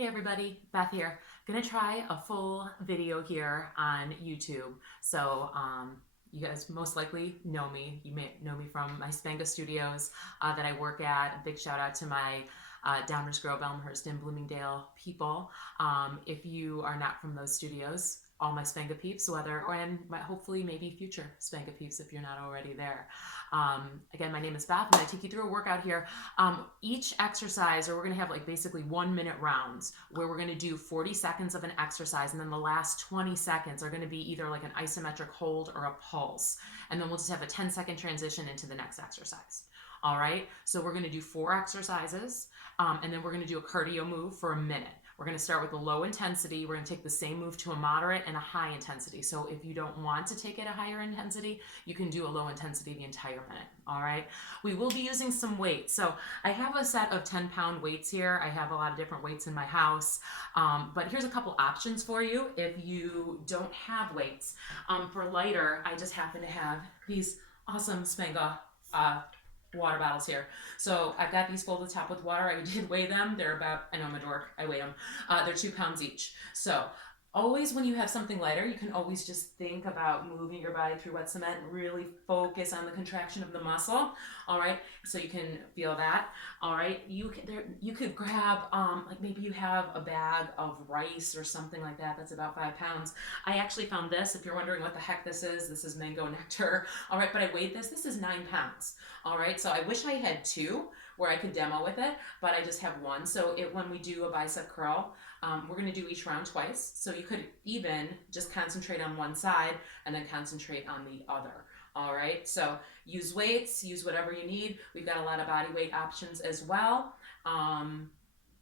Hey everybody, Beth here. Gonna try a full video here on YouTube. You guys most likely know me. You may know me from my Spanga studios that I work at. A big shout out to my Downers Grove, Elmhurst, and Bloomingdale people. If you are not from those studios, all my Spanga peeps, and hopefully maybe future Spanga peeps if you're not already there. Again, my name is Beth. I'm going to take you through a workout here. Each exercise, or we're going to have like basically 1 minute rounds where we're going to do 40 seconds of an exercise, and then the last 20 seconds are going to be either like an isometric hold or a pulse. And then we'll just have a 10-second transition into the next exercise. All right, so we're going to do 4 exercises, and then we're going to do a cardio move for a minute. We're going to start with a low intensity. We're going to take the same move to a moderate and a high intensity. So if you don't want to take it a higher intensity, you can do a low intensity the entire minute. All right. We will be using some weights. So I have a set of 10-pound weights here. I have a lot of different weights in my house. But here's a couple options for you if you don't have weights. For lighter, I just happen to have these awesome Spanga water bottles here. So I've got these filled to the top with water. I did weigh them. They're about, I know I'm a dork, I weighed them. They're 2 pounds each. So always when you have something lighter, you can always just think about moving your body through wet cement and really focus on the contraction of the muscle. All right, so you can feel that. All right, you could grab, like maybe you have a bag of rice or something like that that's about 5 pounds. I actually found this, if you're wondering what the heck this is mango nectar. All right, but I weighed this is 9 pounds. All right, so I wish I had 2 where I could demo with it, but I just have 1. So when we do a bicep curl, we're gonna do each round twice. So you could even just concentrate on one side and then concentrate on the other. All right, so use weights, use whatever you need. We've got a lot of body weight options as well.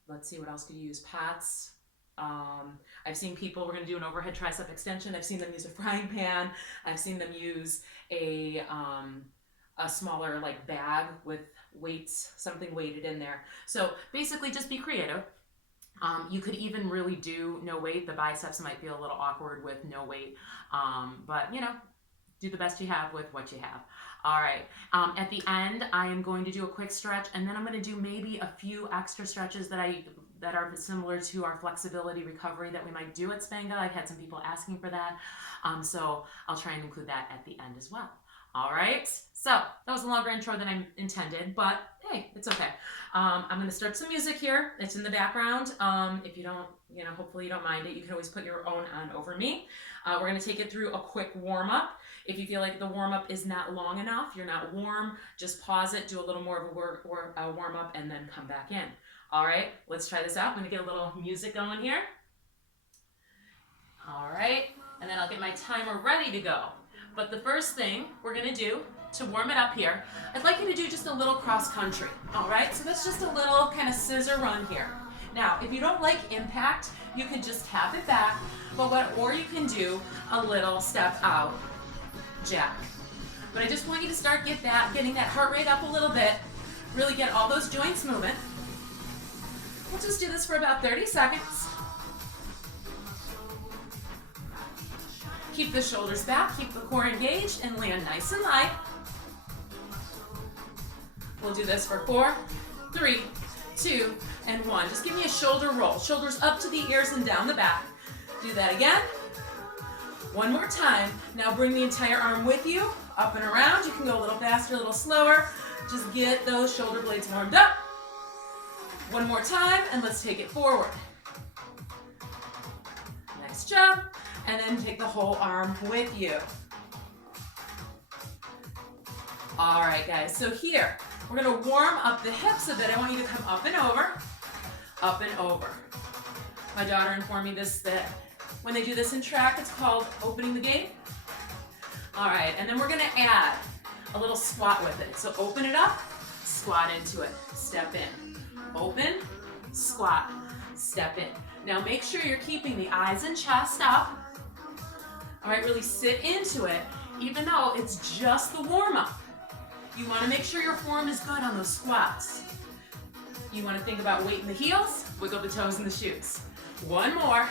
Let's see, what else could you use? Pots. I've seen people, we're gonna do an overhead tricep extension. I've seen them use a frying pan. I've seen them use a smaller like bag with weights, something weighted in there. So basically just be creative. You could even really do no weight. The biceps might feel a little awkward with no weight, but you know, do the best you have with what you have. All right, at the end, I am going to do a quick stretch, and then I'm going to do maybe a few extra stretches that are similar to our flexibility recovery that we might do at Spanga. I've had some people asking for that, so I'll try and include that at the end as well. All right, so that was a longer intro than I intended, but hey, it's okay. I'm going to start some music here. It's in the background. If you don't, hopefully you don't mind it. You can always put your own on over me. We're going to take it through a quick warm-up. If you feel like the warm-up is not long enough, you're not warm, just pause it, do a little more of a warm-up, and then come back in. All right, let's try this out. I'm going to get a little music going here. All right, and then I'll get my timer ready to go. But the first thing we're going to do to warm it up here, I'd like you to do just a little cross country. All right, so that's just a little kind of scissor run here. Now, if you don't like impact, you can just tap it back, or you can do a little step out jack. But I just want you to start getting that heart rate up a little bit, really get all those joints moving. We'll just do this for about 30 seconds. Keep the shoulders back, keep the core engaged, and land nice and light. We'll do this for 4, 3, 2, and 1. Just give me a shoulder roll. Shoulders up to the ears and down the back. Do that again. One more time. Now bring the entire arm with you, up and around. You can go a little faster, a little slower. Just get those shoulder blades warmed up. One more time, and let's take it forward. Nice job. And then take the whole arm with you. All right, guys, so here, we're gonna warm up the hips a bit. I want you to come up and over, up and over. My daughter informed me that when they do this in track, it's called opening the gate. All right, and then we're gonna add a little squat with it. So open it up, squat into it, step in. Open, squat, step in. Now make sure you're keeping the eyes and chest up. All right, really sit into it, even though it's just the warm-up. You want to make sure your form is good on those squats. You want to think about weight in the heels, wiggle the toes in the shoes. One more.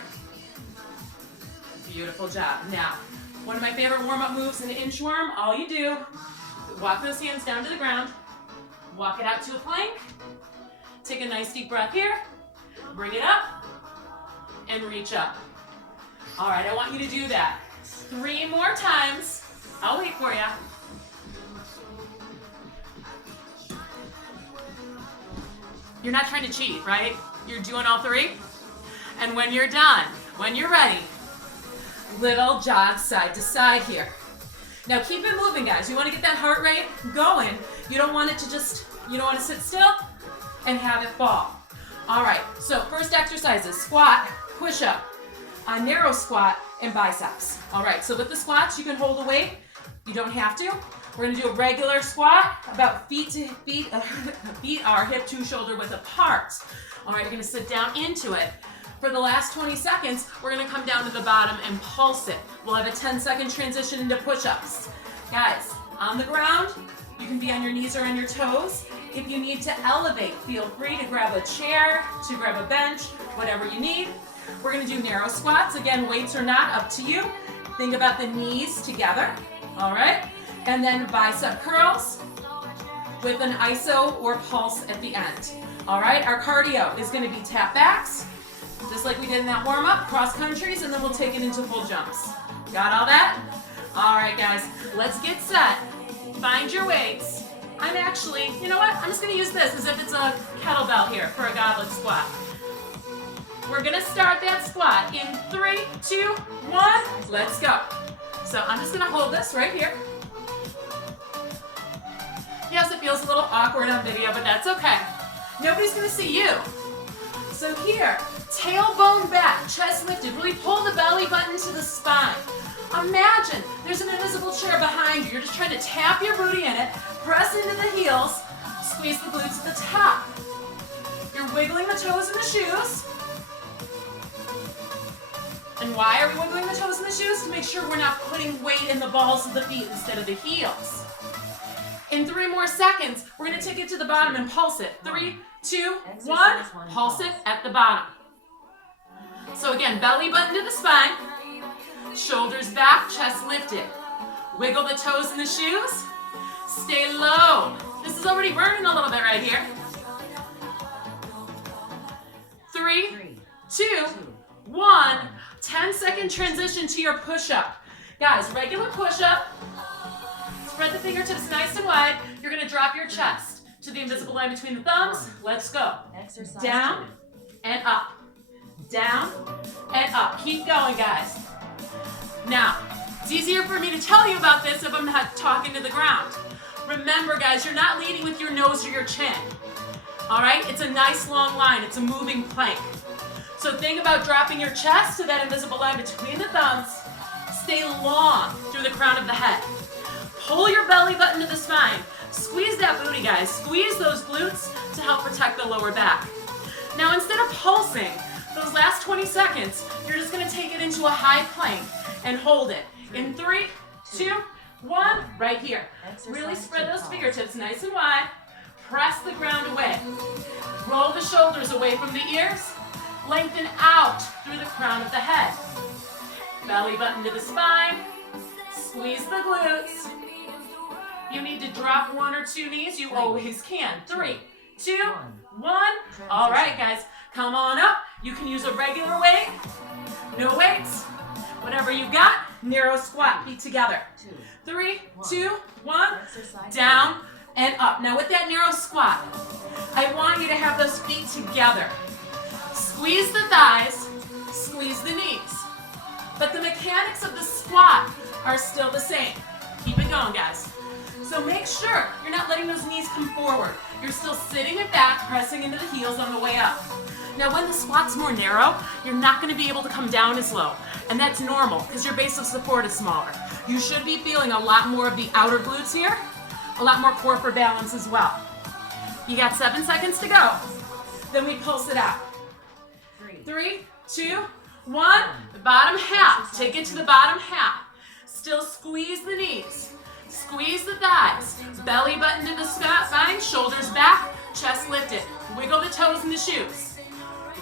Beautiful job. Now, one of my favorite warm-up moves, an inchworm. All you do, walk those hands down to the ground, walk it out to a plank, take a nice deep breath here, bring it up, and reach up. All right, I want you to do that 3 more times. I'll wait for you. You're not trying to cheat, right? You're doing all 3. And when you're done, when you're ready, little jog side to side here. Now keep it moving, guys. You want to get that heart rate going. You don't want it to you don't want to sit still and have it fall. All right, so first exercise is squat, push up, a narrow squat, and biceps. All right, so with the squats, you can hold the weight. You don't have to. We're gonna do a regular squat, about feet are hip to shoulder width apart. All right, you're gonna sit down into it. For the last 20 seconds, we're gonna come down to the bottom and pulse it. We'll have a 10-second transition into push-ups. Guys, on the ground, you can be on your knees or on your toes. If you need to elevate, feel free to grab a chair, to grab a bench, whatever you need. We're gonna do narrow squats. Again, weights or not, up to you. Think about the knees together, all right? And then bicep curls with an iso or pulse at the end. All right, our cardio is gonna be tap backs, just like we did in that warm-up, cross countries, and then we'll take it into full jumps. Got all that? All right, guys, let's get set. Find your weights. I'm actually, you know what? I'm just gonna use this as if it's a kettlebell here for a goblet squat. We're gonna start that squat in 3, 2, 1, let's go. So I'm just gonna hold this right here. Yes, it feels a little awkward on video, but that's okay. Nobody's gonna see you. So here, tailbone back, chest lifted. Really pull the belly button to the spine. Imagine there's an invisible chair behind you. You're just trying to tap your booty in it, press into the heels, squeeze the glutes at the top. You're wiggling the toes in the shoes. And why are we wiggling the toes in the shoes? To make sure we're not putting weight in the balls of the feet instead of the heels. In 3 more seconds, we're gonna take it to the bottom and pulse it. 3, 2, 1, pulse it at the bottom. So again, belly button to the spine, shoulders back, chest lifted. Wiggle the toes in the shoes, stay low. This is already burning a little bit right here. 3, 2, 1, 10-second transition to your push-up. Guys, regular push-up, spread the fingertips nice and wide. You're gonna drop your chest to the invisible line between the thumbs. Let's go. Down and up. Down and up. Keep going, guys. Now, it's easier for me to tell you about this if I'm not talking to the ground. Remember, guys, you're not leading with your nose or your chin. All right? It's a nice long line. It's a moving plank. So think about dropping your chest to that invisible line between the thumbs. Stay long through the crown of the head. Pull your belly button to the spine. Squeeze that booty, guys. Squeeze those glutes to help protect the lower back. Now, instead of pulsing, those last 20 seconds, you're just gonna take it into a high plank and hold it. In 3, 2, 1, right here. Really spread those fingertips nice and wide. Press the ground away. Roll the shoulders away from the ears. Lengthen out through the crown of the head. Belly button to the spine. Squeeze the glutes. You need to drop 1 or 2 knees. You always can. 3, 2, 1. All right, guys. Come on up. You can use a regular weight. No weights. Whatever you got. Narrow squat. Feet together. 3, 2, 1. Down and up. Now with that narrow squat, I want you to have those feet together. Squeeze the thighs. Squeeze the knees. But the mechanics of the squat are still the same. Keep it going, guys. So make sure you're not letting those knees come forward. You're still sitting it back, pressing into the heels on the way up. Now when the squat's more narrow, you're not gonna be able to come down as low. And that's normal, because your base of support is smaller. You should be feeling a lot more of the outer glutes here, a lot more core for balance as well. You got 7 seconds to go. Then we pulse it out. 3, 2, 1. The bottom half. Take it to the bottom half. Still squeeze the knees. Squeeze the thighs. Belly button to the spine. Shoulders back. Chest lifted. Wiggle the toes in the shoes.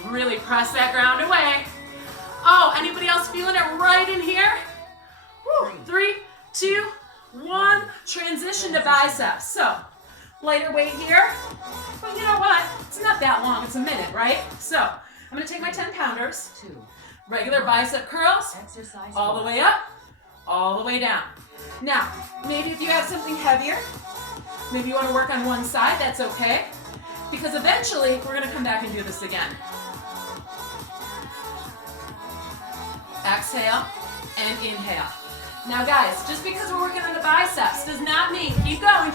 Really press that ground away. Oh, anybody else feeling it right in here? Woo. 3, 2, 1. Transition to biceps. So, lighter weight here. But you know what? It's not that long. It's a minute, right? So, I'm gonna take my 10 pounders, regular bicep curls, all the way up, all the way down. Now, maybe if you have something heavier, maybe you wanna work on one side, that's okay. Because eventually, we're gonna come back and do this again. Exhale and inhale. Now guys, just because we're working on the biceps does not mean, keep going,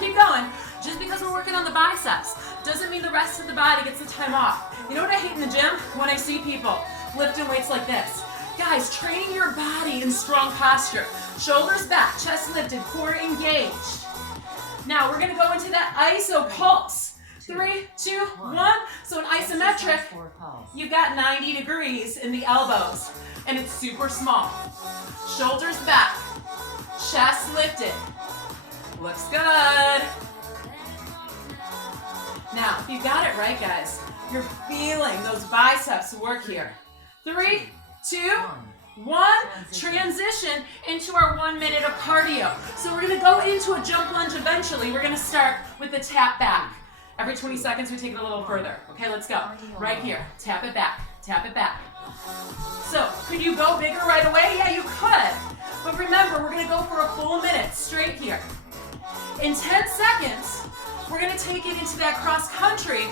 just because we're working on the biceps doesn't mean the rest of the body gets the time off. You know what I hate in the gym? When I see people lifting weights like this. Guys, training your body in strong posture. Shoulders back, chest lifted, core engaged. Now we're gonna go into that iso pulse. 3, 2, 1. So in isometric, you've got 90 degrees in the elbows, and it's super small. Shoulders back, chest lifted. Looks good. Now, if you got it right, guys, you're feeling those biceps work here. 3, 2, 1. Transition into our 1 minute of cardio. So we're gonna go into a jump lunge eventually. We're gonna start with the tap back. Every 20 seconds, we take it a little further. Okay, let's go. Right here, tap it back, tap it back. So, could you go bigger right away? Yeah, you could. But remember, we're gonna go for a full minute straight here. In 10 seconds, we're gonna take it into that cross country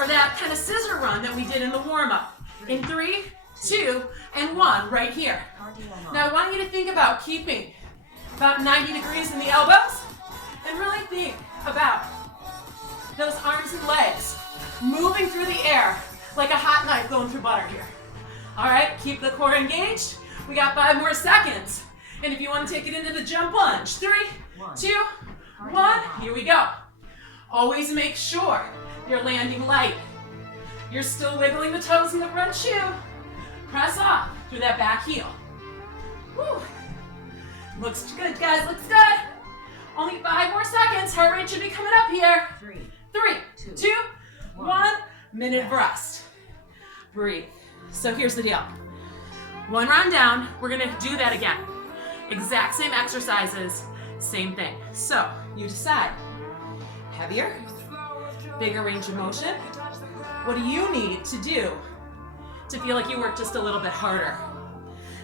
or that kind of scissor run that we did in the warm up. In 3, 2, and 1, right here. Now, I want you to think about keeping about 90 degrees in the elbows and really think about those arms and legs moving through the air like a hot knife going through butter here. All right, keep the core engaged. We got 5 more seconds. And if you want to take it into the jump lunge, 3, 2, 1, here we go. Always make sure you're landing light. You're still wiggling the toes in the front shoe. Press off through that back heel. Whew. Looks good, guys, looks good. Only 5 more seconds. Heart rate should be coming up here. 3, 2, 1. Minute of rest. Breathe. So here's the deal. 1 round down, we're gonna do that again. Exact same exercises, same thing. So you decide, heavier, bigger range of motion. What do you need to do to feel like you work just a little bit harder?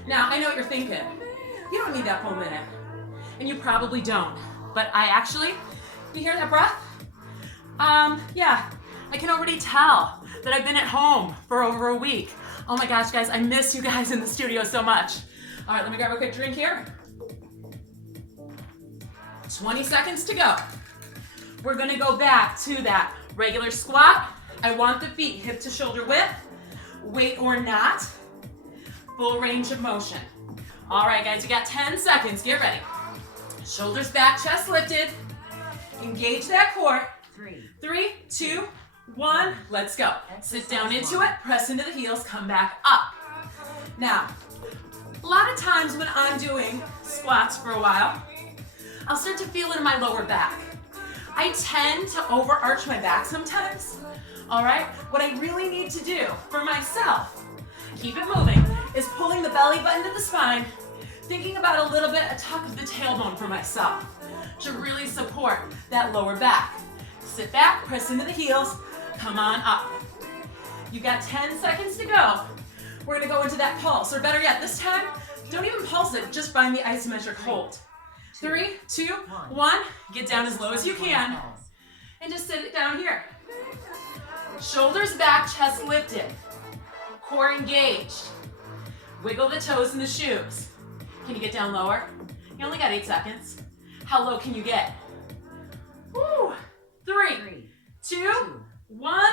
Now, I know what you're thinking. You don't need that full minute. And you probably don't. But I actually, you hear that breath? Yeah, I can already tell that I've been at home for over a week. Oh my gosh, guys, I miss you guys in the studio so much. All right, let me grab a quick drink here. 20 seconds to go. We're gonna go back to that regular squat. I want the feet hip to shoulder width, weight or not, full range of motion. All right, guys, you got 10 seconds, get ready. Shoulders back, chest lifted. Engage that core. 3, 2, 1, let's go. Sit down into it, press into the heels, come back up. Now, a lot of times when I'm doing squats for a while, I'll start to feel it in my lower back. I tend to overarch my back sometimes. All right, what I really need to do for myself, keep it moving, is pulling the belly button to the spine, thinking about a little bit a tuck of the tailbone for myself to really support that lower back. Sit back, press into the heels, come on up. You've got 10 seconds to go. We're gonna go into that pulse, or better yet, this time, don't even pulse it, just find the isometric hold. 3, 2, 1, get down as low as you can, and just sit it down here. Shoulders back, chest lifted, core engaged. Wiggle the toes in the shoes. Can you get down lower? You only got 8 seconds. How low can you get? Woo! 3, 2, 1,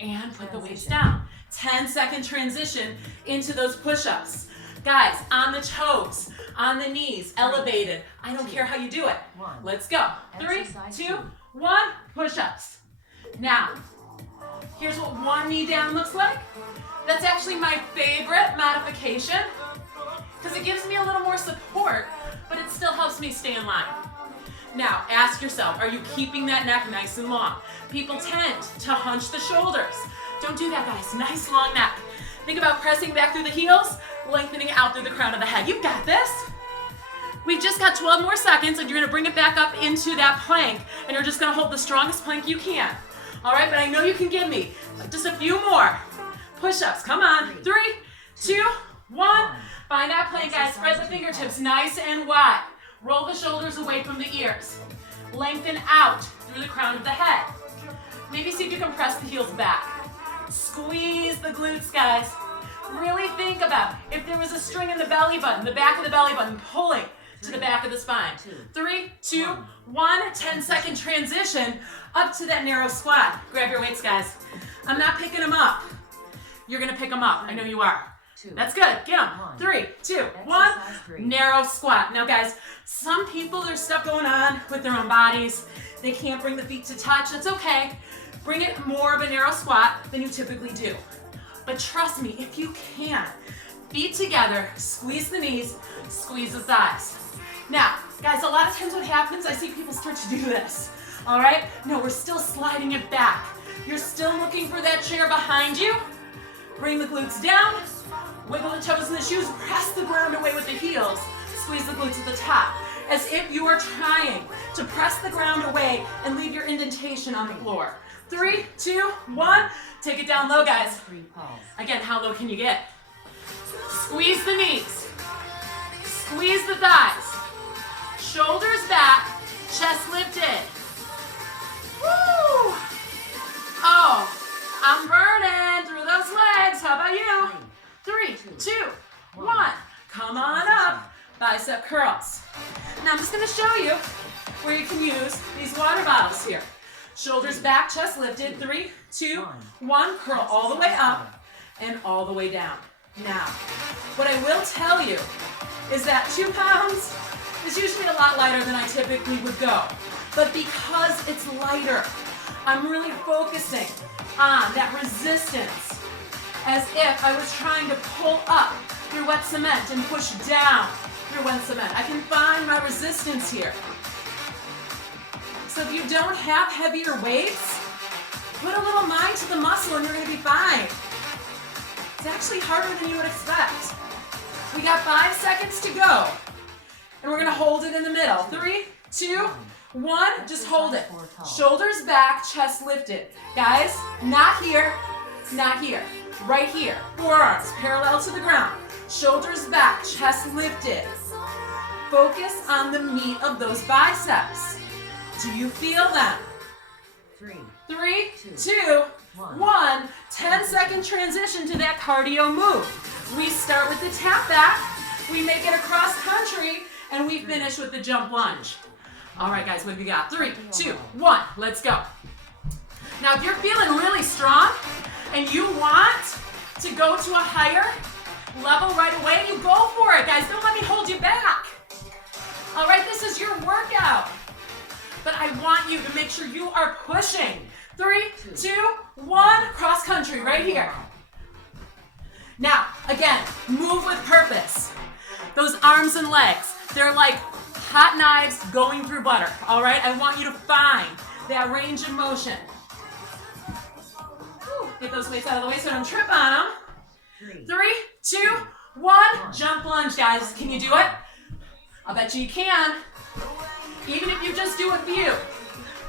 and put the weights down. 10-second transition into those push-ups. Guys, on the toes, on the knees, elevated. I don't care how you do it. Let's go. 3, 2, 1, push-ups. Now, here's what one knee down looks like. That's actually my favorite modification because it gives me a little more support, but it still helps me stay in line. Now, ask yourself, are you keeping that neck nice and long? People tend to hunch the shoulders. Don't do that, guys. Nice long neck. Think about pressing back through the heels, lengthening out through the crown of the head. You've got this. We've just got 12 more seconds, and you're gonna bring it back up into that plank, and you're just gonna hold the strongest plank you can. All right, but I know you can give me just a few more. push-ups. Come on. 3, 2, 1. Find that plank, guys. Spread the fingertips nice and wide. Roll the shoulders away from the ears. Lengthen out through the crown of the head. Maybe see if you can press the heels back. Squeeze the glutes, guys. Really think about if there was a string in the belly button, the back of the belly button pulling to the back of the spine. 3, 2, 1. 10-second transition up to that narrow squat. Grab your weights, guys. I'm not picking them up. You're going to pick them up. I know you are. That's good. Get them. 3, 2, 1. Narrow squat. Now, guys, some people, there's stuff going on with their own bodies. They can't bring the feet to touch. That's okay. Bring it more of a narrow squat than you typically do. But trust me, if you can, feet together, squeeze the knees, squeeze the thighs. Now, guys, a lot of times what happens, I see people start to do this. All right? No, we're still sliding it back. You're still looking for that chair behind you. Bring the glutes down. Wiggle the toes in the shoes, press the ground away with the heels, squeeze the glutes at the top, as if you are trying to press the ground away and leave your indentation on the floor. 3, 2, 1, take it down low, guys. Again, how low can you get? Squeeze the knees, squeeze the thighs, shoulders back, chest lifted. Woo! Oh, I'm burning through those legs. How about you? 3, 2, 1. Come on up. Bicep curls. Now I'm just going to show you where you can use these water bottles here. Shoulders back, chest lifted. 3, 2, 1. Curl all the way up and all the way down. Now, what I will tell you is that 2 pounds is usually a lot lighter than I typically would go. But because it's lighter, I'm really focusing on that resistance, as if I was trying to pull up through wet cement and push down through wet cement. I can find my resistance here. So if you don't have heavier weights, put a little mind to the muscle and you're going to be fine. It's actually harder than you would expect. We got 5 seconds to go. And we're going to hold it in the middle. 3, 2, 1. Just hold it. Shoulders back, chest lifted. Guys, not here, not here. Right here. Forearms parallel to the ground. Shoulders back, chest lifted. Focus on the meat of those biceps. Do you feel them? 3, 2, 1. 10-second transition to that cardio move. We start with the tap back, we make it across country, and we finish with the jump lunge. All right, guys, what have you got? 3, 2, 1. Let's go. Now, if you're feeling really strong, and you want to go to a higher level right away, you go for it, guys. Don't let me hold you back. All right, this is your workout. But I want you to make sure you are pushing. 3, 2, 1, cross country right here. Now, again, move with purpose. Those arms and legs, they're like hot knives going through butter, all right? I want you to find that range of motion. Get those weights out of the way so I don't trip on them. 3, 2, 1. Jump lunge, guys. Can you do it? I'll bet you can. Even if you just do a few.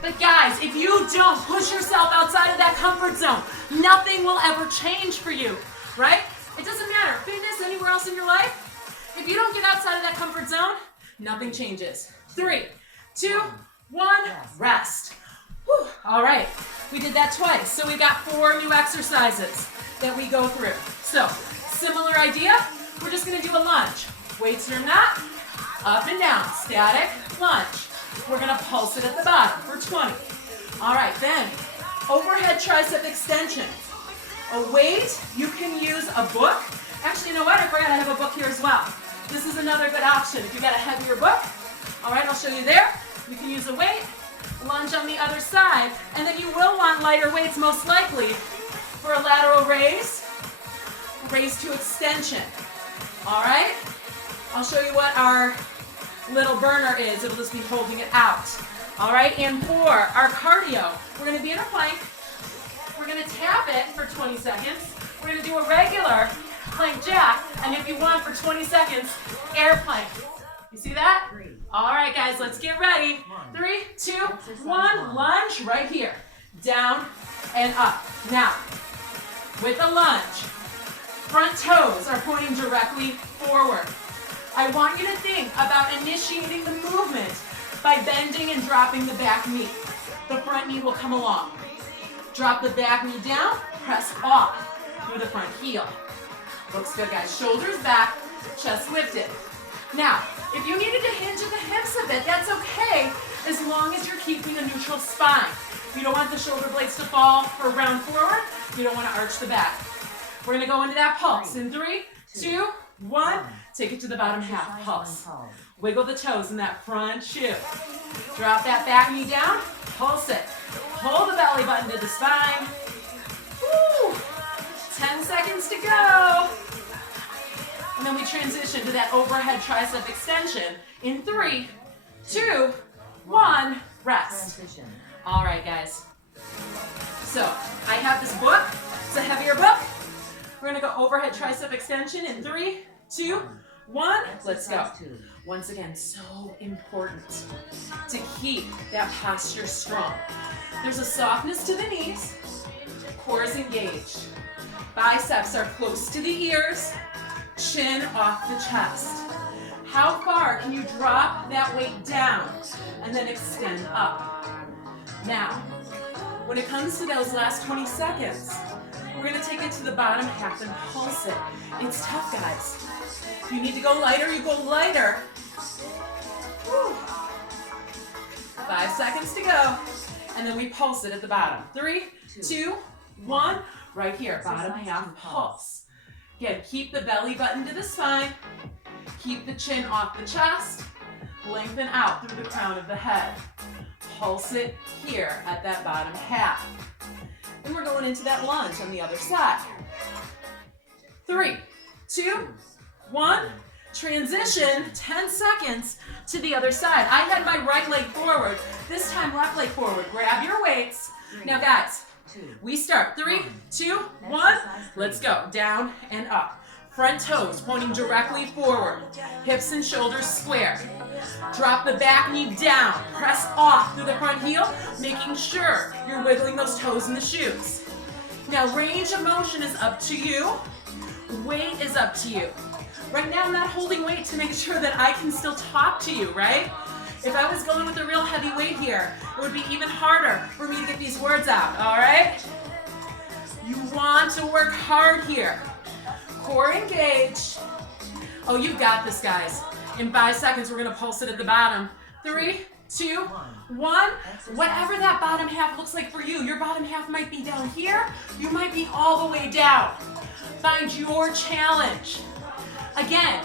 But guys, if you don't push yourself outside of that comfort zone, nothing will ever change for you, right? It doesn't matter. Fitness anywhere else in your life. If you don't get outside of that comfort zone, nothing changes. 3, 2, 1. Rest. Whew. All right. We did that twice. So we got 4 new exercises that we go through. So, similar idea. We're just going to do a lunge. Weights or not, up and down, static lunge. We're going to pulse it at the bottom for 20. All right, then overhead tricep extension. A weight, you can use a book. Actually, you know what? I forgot I have a book here as well. This is another good option. If you got a heavier book, all right, I'll show you there. You can use a weight. Lunge on the other side, and then you will want lighter weights most likely for a lateral raise to extension. All right? I'll show you what our little burner is. It'll just be holding it out. All right? And for our cardio, we're going to be in a plank. We're going to tap it for 20 seconds. We're going to do a regular plank jack, and if you want for 20 seconds, air plank. You see that? All right, guys, let's get ready. 3, 2, 1, lunge right here. Down and up. Now, with a lunge. Front toes are pointing directly forward. I want you to think about initiating the movement by bending and dropping the back knee. The front knee will come along. Drop the back knee down, press off through the front heel. Looks good, guys. Shoulders back, chest lifted. Now, if you needed to hinge at the hips a bit, that's okay, as long as you're keeping a neutral spine. You don't want the shoulder blades to fall or round forward. You don't want to arch the back. We're going to go into that pulse in 3, 2, 1. Take it to the bottom half, pulse. Wiggle the toes in that front shoe. Drop that back knee down, pulse it. Hold the belly button to the spine. Woo! 10 seconds to go. And then we transition to that overhead tricep extension in 3, 2, 1, rest. All right, guys. So I have this book. It's a heavier book. We're gonna go overhead tricep extension in 3, 2, 1. Let's go. Once again, so important to keep that posture strong. There's a softness to the knees. Core is engaged. Biceps are close to the ears. Chin off the chest. How far can you drop that weight down and then extend up? Now, when it comes to those last 20 seconds, we're going to take it to the bottom half and pulse it. It's tough, guys. If you need to go lighter, you go lighter. Woo. 5 seconds to go. And then we pulse it at the bottom. 3, 2, 1. Right here, bottom half pulse. Again, keep the belly button to the spine. Keep the chin off the chest. Lengthen out through the crown of the head. Pulse it here at that bottom half. And we're going into that lunge on the other side. 3, 2, 1. Transition, 10 seconds to the other side. I had my right leg forward. This time, left leg forward. Grab your weights. Now, guys, we start. 3, 2, 1. Let's go. Down and up. Front toes pointing directly forward. Hips and shoulders square. Drop the back knee down. Press off through the front heel, making sure you're wiggling those toes in the shoes. Now, range of motion is up to you. Weight is up to you. Right now, I'm not holding weight to make sure that I can still talk to you, right? If I was going with a real heavy weight here, it would be even harder for me to get these words out, all right? You want to work hard here. Core engaged. Oh, you've got this, guys. In 5 seconds, we're gonna pulse it at the bottom. 3, 2, 1. Whatever that bottom half looks like for you. Your bottom half might be down here. You might be all the way down. Find your challenge. Again,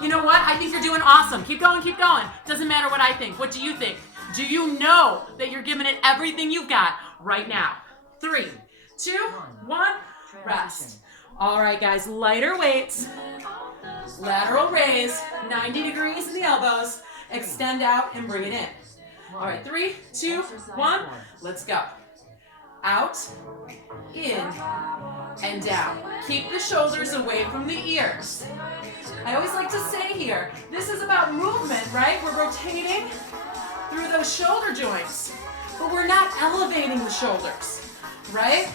you know what? I think you're doing awesome. Keep going, keep going. Doesn't matter what I think. What do you think? Do you know that you're giving it everything you've got right now? 3, 2, 1, rest. All right, guys, lighter weights. Lateral raise, 90 degrees in the elbows. Extend out and bring it in. All right, 3, 2, 1, let's go. Out, in, and down. Keep the shoulders away from the ears. I always like to say here, this is about movement, right? We're rotating through those shoulder joints, but we're not elevating the shoulders, right?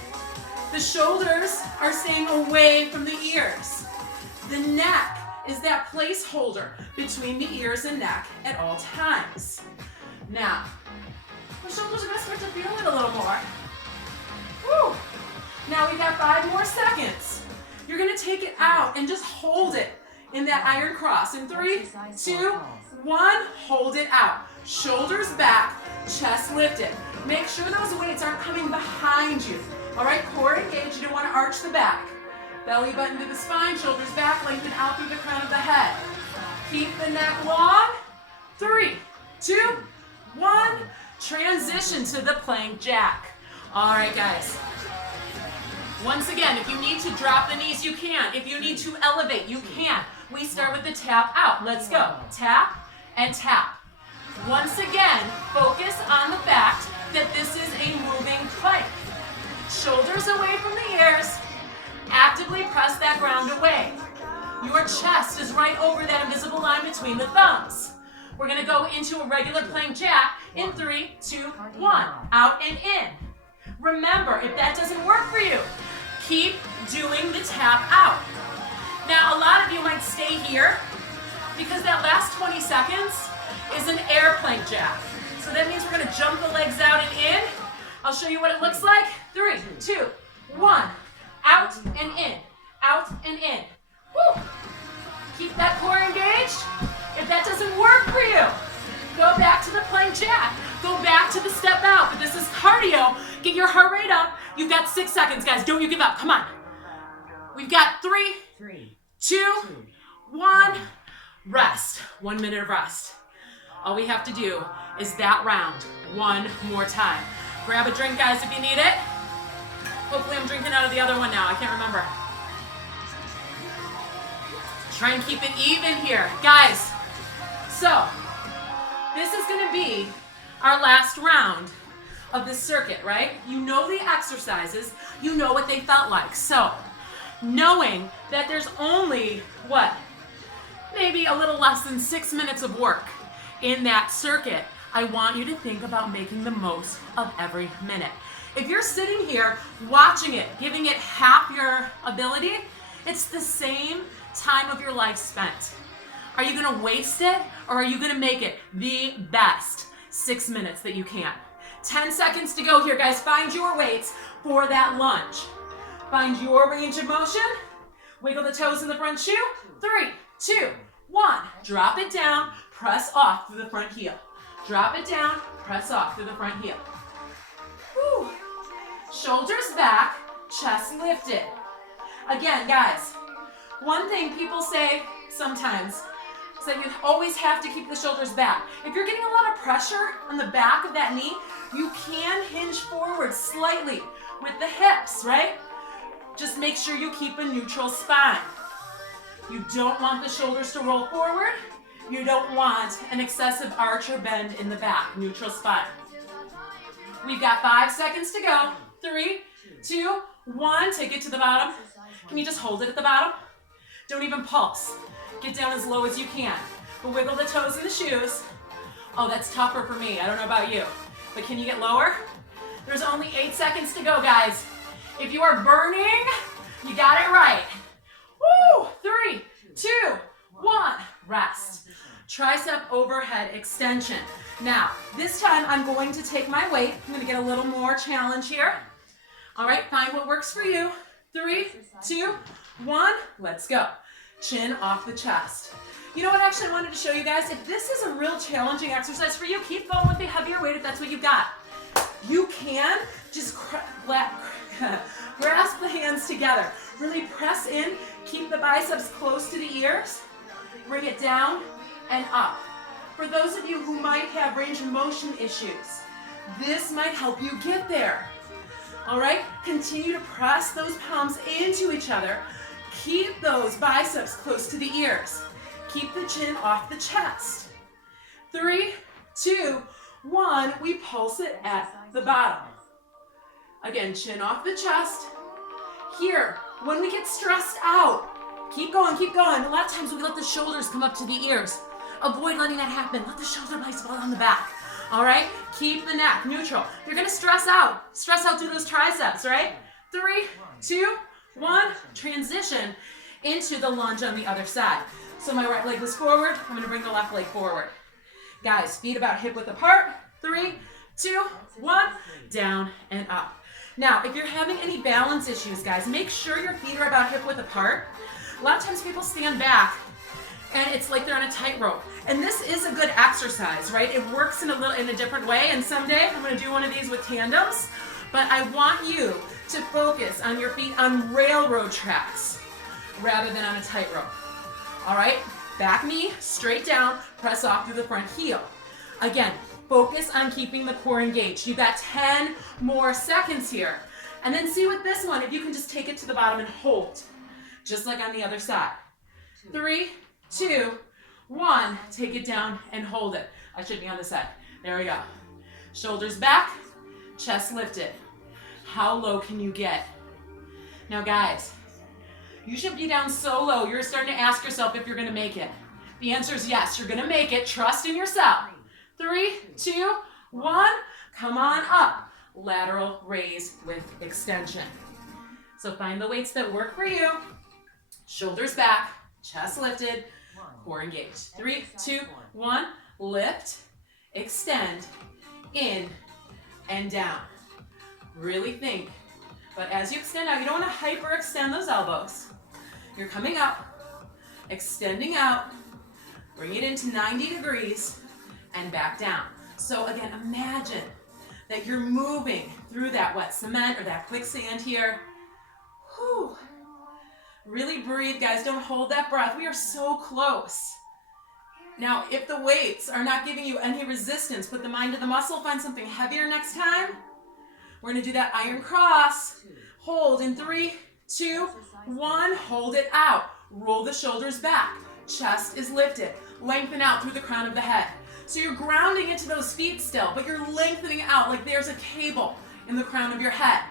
The shoulders are staying away from the ears. The neck is that placeholder between the ears and neck at all times. Now, the shoulders are gonna start to feel it a little more. Woo! Now we got 5 more seconds. You're gonna take it out and just hold it in that iron cross. In 3, 2, 1, hold it out. Shoulders back, chest lifted. Make sure those weights aren't coming behind you. All right, core engaged. You don't want to arch the back. Belly button to the spine, shoulders back, lengthen out through the crown of the head. Keep the neck long. 3, 2, 1. Transition to the plank jack. All right, guys. Once again, if you need to drop the knees, you can. If you need to elevate, you can. We start with the tap out. Let's go. Tap and tap. Once again, focus on the fact that this is a moving plank. Shoulders away from the ears. Actively press that ground away. Your chest is right over that invisible line between the thumbs. We're going to go into a regular plank jack in 3, 2, 1. Out and in. Remember, if that doesn't work for you, keep tap out. Now, a lot of you might stay here because that last 20 seconds is an airplane jack. So that means we're gonna jump the legs out and in. I'll show you what it looks like. 3, 2, 1. Out and in, out and in. Woo. Keep that core engaged. If that doesn't work for you, go back to the plank jack. Go back to the step out. But this is cardio. Get your heart rate up. You've got 6 seconds, guys. Don't you give up. Come on. We've got 3, 2, 1. Rest. 1 minute of rest. All we have to do is that round one more time. Grab a drink, guys, if you need it. Hopefully I'm drinking out of the other one now. I can't remember. Try and keep it even here. Guys, so this is going to be our last round of this circuit, right? You know the exercises. You know what they felt like. So knowing that there's only, what, maybe a little less than 6 minutes of work in that circuit, I want you to think about making the most of every minute. If you're sitting here watching it, giving it half your ability, it's the same time of your life spent. Are you gonna waste it, or are you gonna make it the best 6 minutes that you can? 10 seconds to go here, guys. Find your weights for that lunge. Find your range of motion. Wiggle the toes in the front shoe. 3, 2, 1. Drop it down, press off through the front heel. Drop it down, press off through the front heel. Whew. Shoulders back, chest lifted. Again, guys, one thing people say sometimes is that you always have to keep the shoulders back. If you're getting a lot of pressure on the back of that knee, you can hinge forward slightly with the hips, right? Just make sure you keep a neutral spine. You don't want the shoulders to roll forward. You don't want an excessive arch or bend in the back. Neutral spine. We've got 5 seconds to go. 3, 2, 1. Take it to the bottom. Can you just hold it at the bottom? Don't even pulse. Get down as low as you can. But wiggle the toes in the shoes. Oh, that's tougher for me. I don't know about you. But can you get lower? There's only 8 seconds to go, guys. If you are burning, you got it right. Woo! 3, 2, 1. Rest. Tricep overhead extension. Now, this time I'm going to take my weight. I'm going to get a little more challenge here. All right, find what works for you. 3, 2, 1. Let's go. Chin off the chest. You know what, actually I wanted to show you guys, if this is a real challenging exercise for you, keep going with the heavier weight if that's what you've got. You can just grasp the hands together. Really press in, keep the biceps close to the ears. Bring it down and up. For those of you who might have range of motion issues, this might help you get there. All right, continue to press those palms into each other. Keep those biceps close to the ears. Keep the chin off the chest. 3, 2, 1. We pulse it at the bottom. Again, chin off the chest. Here, when we get stressed out, keep going, keep going. A lot of times we let the shoulders come up to the ears. Avoid letting that happen. Let the shoulder blades fall on the back. All right? Keep the neck neutral. You're going to stress out through those triceps, right? 3, 2, 1. Transition into the lunge on the other side. So my right leg was forward. I'm going to bring the left leg forward. Guys, feet about hip width apart. 3, 2, 1. Down and up. Now, if you're having any balance issues, guys, make sure your feet are about hip width apart. A lot of times people stand back and it's like they're on a tightrope. And this is a good exercise, right? It works in a different way. And someday I'm going to do one of these with tandems. But I want you to focus on your feet on railroad tracks rather than on a tightrope. All right? Back knee, straight down, press off through the front heel. Again, focus on keeping the core engaged. You've got 10 more seconds here. And then see with this one, if you can just take it to the bottom and hold. Just like on the other side. 3, 2, 1. Take it down and hold it. I should be on this side. There we go. Shoulders back, chest lifted. How low can you get? Now guys, you should be down so low, you're starting to ask yourself if you're going to make it. The answer is yes, you're going to make it. Trust in yourself. 3, 2, 1. Come on up. Lateral raise with extension. So find the weights that work for you. Shoulders back, chest lifted, core engaged. 3, 2, 1, lift, extend, in, and down. Really think. But as you extend out, you don't want to hyperextend those elbows. You're coming up, extending out, bring it into 90 degrees, and back down. So again, imagine that you're moving through that wet cement or that quicksand here. Whew. Really breathe, guys. Don't hold that breath. We are so close. Now, if the weights are not giving you any resistance, put the mind to the muscle, find something heavier next time. We're gonna do that iron cross. Hold in 3, 2, 1, hold it out. Roll the shoulders back. Chest is lifted. Lengthen out through the crown of the head. So you're grounding into those feet still, but you're lengthening out like there's a cable in the crown of your head.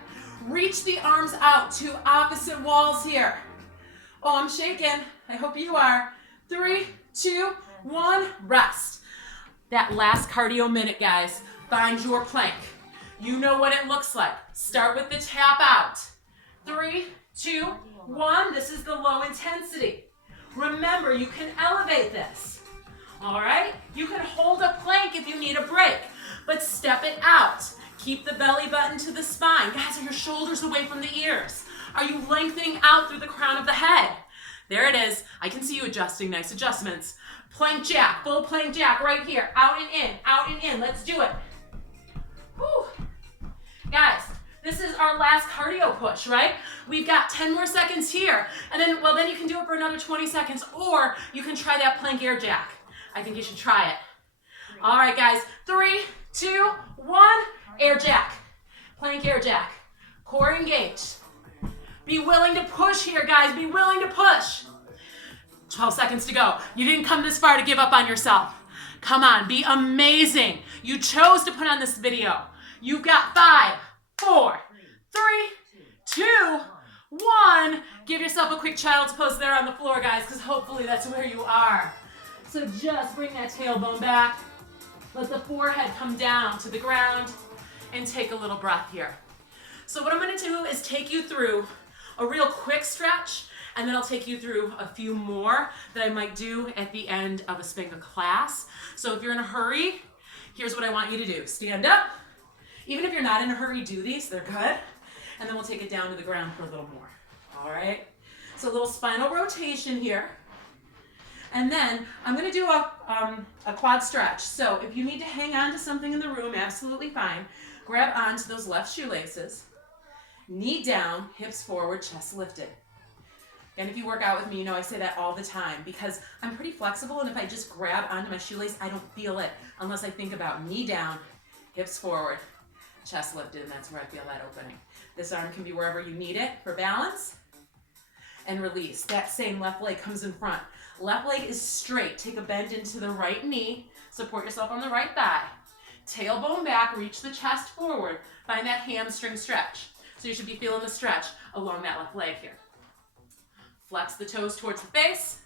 Reach the arms out to opposite walls here. Oh, I'm shaking. I hope you are. 3, 2, 1, rest. That last cardio minute, guys. Find your plank. You know what it looks like. Start with the tap out. 3, 2, 1. This is the low intensity. Remember, you can elevate this. All right? You can hold a plank if you need a break, but step it out. Keep the belly button to the spine. Guys, are your shoulders away from the ears? Are you lengthening out through the crown of the head? There it is. I can see you adjusting. Nice adjustments. Plank jack, full plank jack right here. Out and in, out and in. Let's do it. Whew. Guys, this is our last cardio push, right? We've got 10 more seconds here. And then, well, then you can do it for another 20 seconds, or you can try that plank air jack. I think you should try it. All right, guys. 3, 2, 1, air jack. Plank air jack. Core engaged. Be willing to push here, guys. Be willing to push. 12 seconds to go. You didn't come this far to give up on yourself. Come on, be amazing. You chose to put on this video. You've got 5, 4, 3, 2, 1. Give yourself a quick child's pose there on the floor, guys, because hopefully that's where you are. So just bring that tailbone back. Let the forehead come down to the ground and take a little breath here. So what I'm going to do is take you through a real quick stretch, and then I'll take you through a few more that I might do at the end of a Spango class. So if you're in a hurry, here's what I want you to do. Stand up. Even if you're not in a hurry, do these. They're good. And then we'll take it down to the ground for a little more. All right? So a little spinal rotation here. And then I'm going to do a quad stretch. So if you need to hang on to something in the room, absolutely fine. Grab onto those left shoelaces. Knee down, hips forward, chest lifted. And if you work out with me, you know I say that all the time because I'm pretty flexible, and if I just grab onto my shoelace, I don't feel it unless I think about knee down, hips forward, chest lifted, and that's where I feel that opening. This arm can be wherever you need it for balance. And release. That same left leg comes in front. Left leg is straight. Take a bend into the right knee. Support yourself on the right thigh. Tailbone back, reach the chest forward. Find that hamstring stretch. So you should be feeling the stretch along that left leg here. Flex the toes towards the face,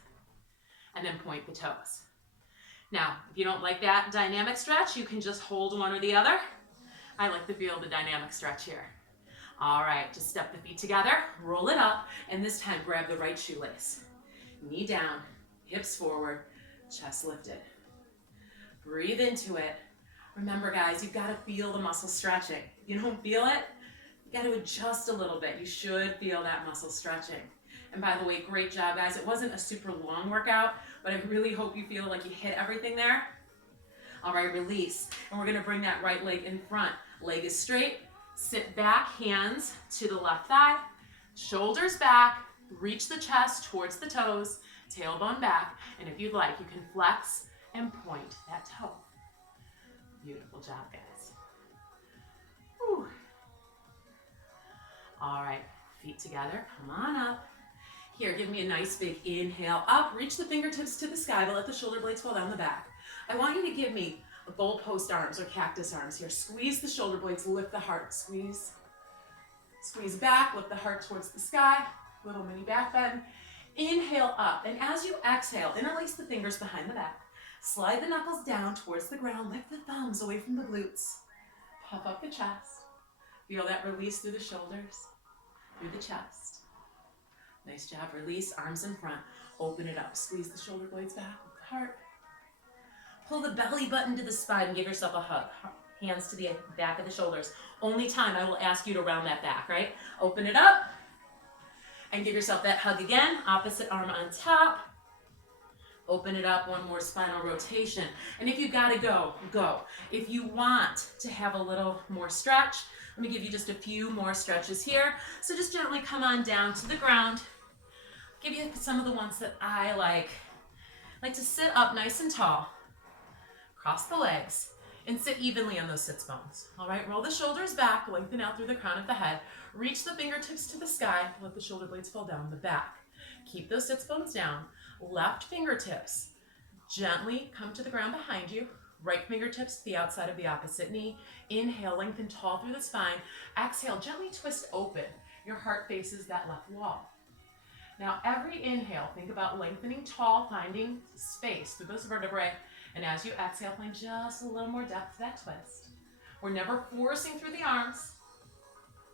and then point the toes. Now, if you don't like that dynamic stretch, you can just hold one or the other. I like to feel the dynamic stretch here. All right, just step the feet together, roll it up, and this time grab the right shoelace. Knee down, hips forward, chest lifted. Breathe into it. Remember, guys, you've got to feel the muscle stretching. If you don't feel it, you got to adjust a little bit. You should feel that muscle stretching. And by the way, great job, guys. It wasn't a super long workout, but I really hope you feel like you hit everything there. All right, release. And we're going to bring that right leg in front. Leg is straight. Sit back, hands to the left thigh. Shoulders back. Reach the chest towards the toes. Tailbone back. And if you'd like, you can flex and point that toe. Beautiful job, guys. Whew. All right, feet together. Come on up. Here, give me a nice big inhale up. Reach the fingertips to the sky, but let the shoulder blades fall down the back. I want you to give me goalpost arms or cactus arms here. Squeeze the shoulder blades, lift the heart. Squeeze. Squeeze back, lift the heart towards the sky. Little mini back bend. Inhale up, and as you exhale, interlace the fingers behind the back. Slide the knuckles down towards the ground. Lift the thumbs away from the glutes. Puff up the chest. Feel that release through the shoulders. through the chest. Nice job. Release, arms in front. Open it up. Squeeze the shoulder blades back with the heart. Pull the belly button to the spine and give yourself a hug. Hands to the back of the shoulders. Only time I will ask you to round that back, right? Open it up and give yourself that hug again. Opposite arm on top. Open it up, one more spinal rotation. And if you gotta go, go. If you want to have a little more stretch, let me give you just a few more stretches here. So just gently come on down to the ground. Give you some of the ones that I like. Like to sit up nice and tall. Cross the legs and sit evenly on those sits bones. All right, roll the shoulders back, lengthen out through the crown of the head. Reach the fingertips to the sky, let the shoulder blades fall down the back. Keep those sits bones down. Left fingertips gently come to the ground behind you. Right fingertips to the outside of the opposite knee. Inhale, lengthen tall through the spine. Exhale, gently twist open. Your heart faces that left wall. Now every inhale, think about lengthening tall, finding space through those vertebrae. And as you exhale, find just a little more depth to that twist. We're never forcing through the arms.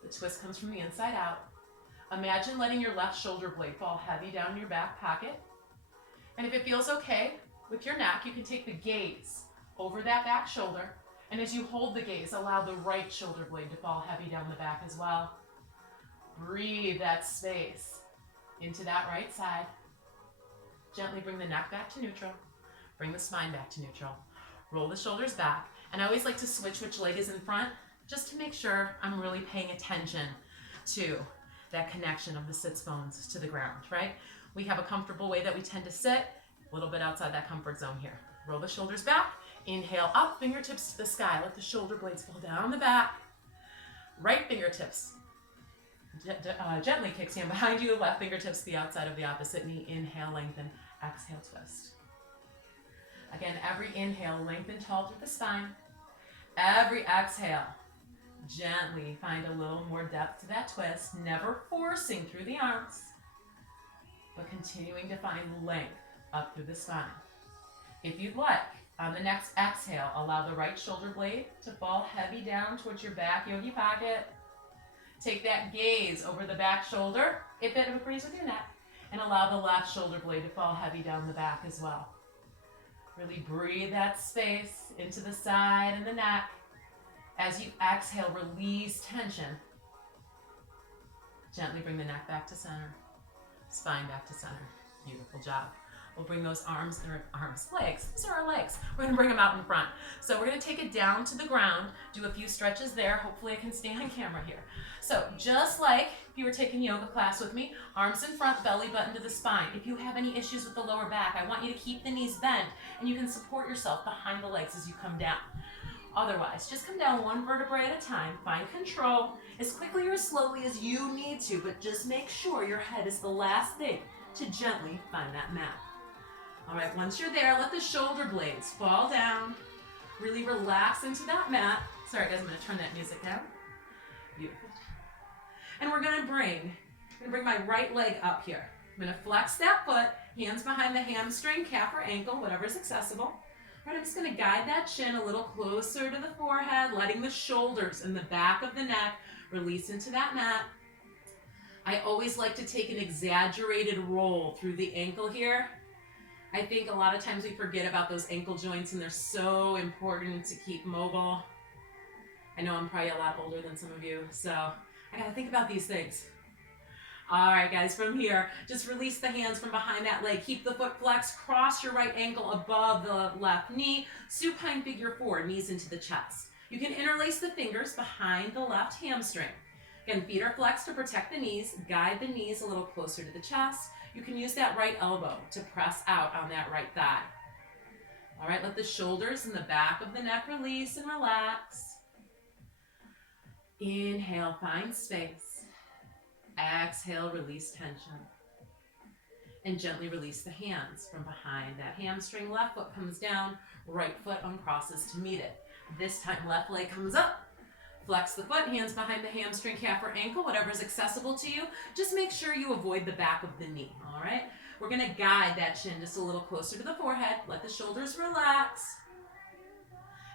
The twist comes from the inside out. Imagine letting your left shoulder blade fall heavy down in your back pocket. And if it feels okay with your neck, you can take the gaze over that back shoulder. And as you hold the gaze, allow the right shoulder blade to fall heavy down the back as well. Breathe that space into that right side. Gently bring the neck back to neutral. Bring the spine back to neutral. Roll the shoulders back. And I always like to switch which leg is in front, just to make sure I'm really paying attention to that connection of the sits bones to the ground, right? We have a comfortable way that we tend to sit, a little bit outside that comfort zone here. Roll the shoulders back. Inhale up, fingertips to the sky. Let the shoulder blades fall down the back. Right fingertips gently kick stand behind you. Left fingertips to the outside of the opposite knee. Inhale, lengthen. Exhale, twist. Again, every inhale, lengthen tall through the spine. Every exhale, gently find a little more depth to that twist, never forcing through the arms, but continuing to find length up through the spine. If you'd like, on the next exhale, allow the right shoulder blade to fall heavy down towards your back yogi pocket. Take that gaze over the back shoulder, if it agrees with your neck, and allow the left shoulder blade to fall heavy down the back as well. Really breathe that space into the side and the neck. As you exhale, release tension. Gently bring the neck back to center, spine back to center. Beautiful job. We'll bring those legs. These are our legs. We're gonna bring them out in front. So we're gonna take it down to the ground, do a few stretches there. Hopefully I can stay on camera here. So just like if you were taking yoga class with me, arms in front, belly button to the spine. If you have any issues with the lower back, I want you to keep the knees bent and you can support yourself behind the legs as you come down. Otherwise, just come down one vertebrae at a time, find control as quickly or as slowly as you need to, but just make sure your head is the last thing to gently find that mat. All right, once you're there, let the shoulder blades fall down. Really relax into that mat. Sorry guys, I'm gonna turn that music down. Beautiful. And we're gonna bring my right leg up here. I'm gonna flex that foot, hands behind the hamstring, calf or ankle, whatever's accessible. All right, I'm just gonna guide that chin a little closer to the forehead, letting the shoulders and the back of the neck release into that mat. I always like to take an exaggerated roll through the ankle here. I think a lot of times we forget about those ankle joints and they're so important to keep mobile. I know I'm probably a lot older than some of you, so I gotta think about these things. All right, guys, from here, just release the hands from behind that leg. Keep the foot flexed, cross your right ankle above the left knee. Supine figure four, knees into the chest. You can interlace the fingers behind the left hamstring. Again, feet are flexed to protect the knees. Guide the knees a little closer to the chest. You can use that right elbow to press out on that right thigh. All right, let the shoulders and the back of the neck release and relax. Inhale, find space. Exhale, release tension. And gently release the hands from behind that hamstring. Left foot comes down, right foot uncrosses to meet it. This time, left leg comes up. Flex the foot, hands behind the hamstring, calf, or ankle, whatever's accessible to you. Just make sure you avoid the back of the knee, all right? We're gonna guide that chin just a little closer to the forehead. Let the shoulders relax.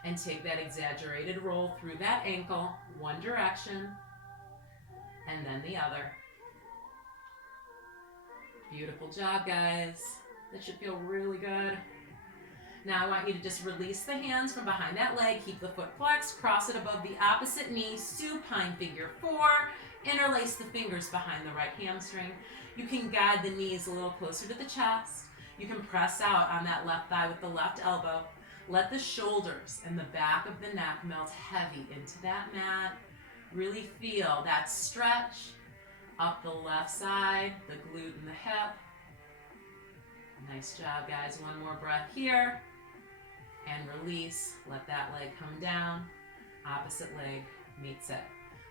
And take that exaggerated roll through that ankle, one direction, and then the other. Beautiful job, guys. That should feel really good. Now I want you to just release the hands from behind that leg. Keep the foot flexed. Cross it above the opposite knee. Supine figure 4. Interlace the fingers behind the right hamstring. You can guide the knees a little closer to the chest. You can press out on that left thigh with the left elbow. Let the shoulders and the back of the neck melt heavy into that mat. Really feel that stretch up the left side, the glute and the hip. Nice job, guys. One more breath here. And release. Let that leg come down. Opposite leg meets it.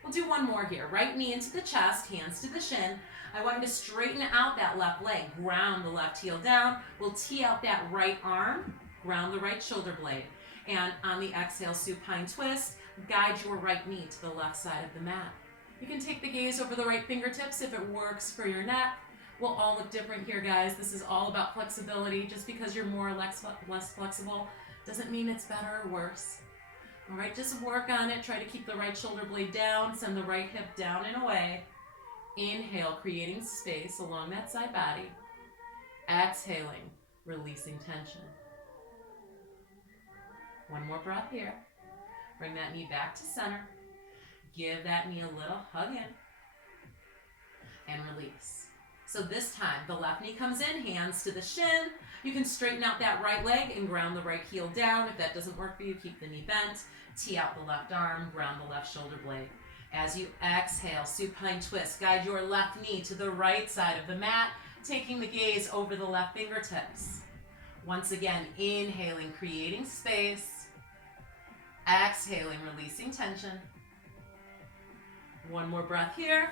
We'll do one more here. Right knee into the chest, hands to the shin. I want you to straighten out that left leg. Ground the left heel down. We'll tee out that right arm. Ground the right shoulder blade. And on the exhale, supine twist. Guide your right knee to the left side of the mat. You can take the gaze over the right fingertips if it works for your neck. We'll all look different here, guys. This is all about flexibility. Just because you're more or less flexible doesn't mean it's better or worse. All right, just work on it. Try to keep the right shoulder blade down. Send the right hip down and away. Inhale, creating space along that side body. Exhaling, releasing tension. One more breath here. Bring that knee back to center. Give that knee a little hug in. And release. So this time, the left knee comes in, hands to the shin. You can straighten out that right leg and ground the right heel down. If that doesn't work for you, keep the knee bent. Tee out the left arm, ground the left shoulder blade. As you exhale, supine twist. Guide your left knee to the right side of the mat, taking the gaze over the left fingertips. Once again, inhaling, creating space. Exhaling, releasing tension. One more breath here.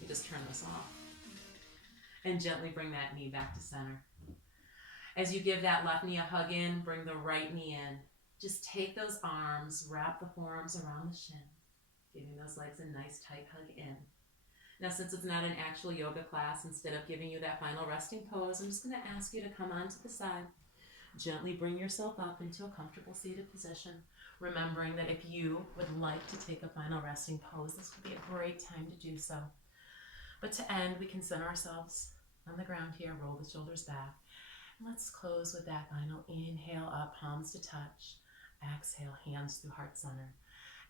You just turn this off. And gently bring that knee back to center. As you give that left knee a hug in, bring the right knee in. Just take those arms, wrap the forearms around the shin, giving those legs a nice tight hug in. Now, since it's not an actual yoga class, instead of giving you that final resting pose, I'm just going to ask you to come onto the side. Gently bring yourself up into a comfortable seated position, remembering that if you would like to take a final resting pose, this would be a great time to do so. But to end, we can center ourselves on the ground here, roll the shoulders back. And let's close with that final inhale up, palms to touch. Exhale, hands through heart center.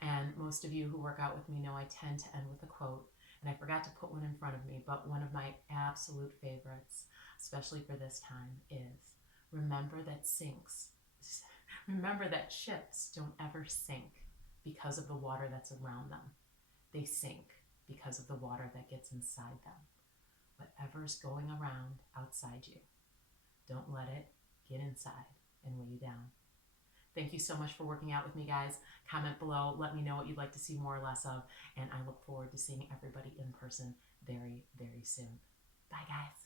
And most of you who work out with me know I tend to end with a quote. And I forgot to put one in front of me, but one of my absolute favorites, especially for this time, is remember that ships don't ever sink because of the water that's around them. They sink because of the water that gets inside them. Whatever's going around outside you, don't let it get inside and weigh you down. Thank you so much for working out with me, guys. Comment below. Let me know what you'd like to see more or less of. And I look forward to seeing everybody in person very, very soon. Bye, guys.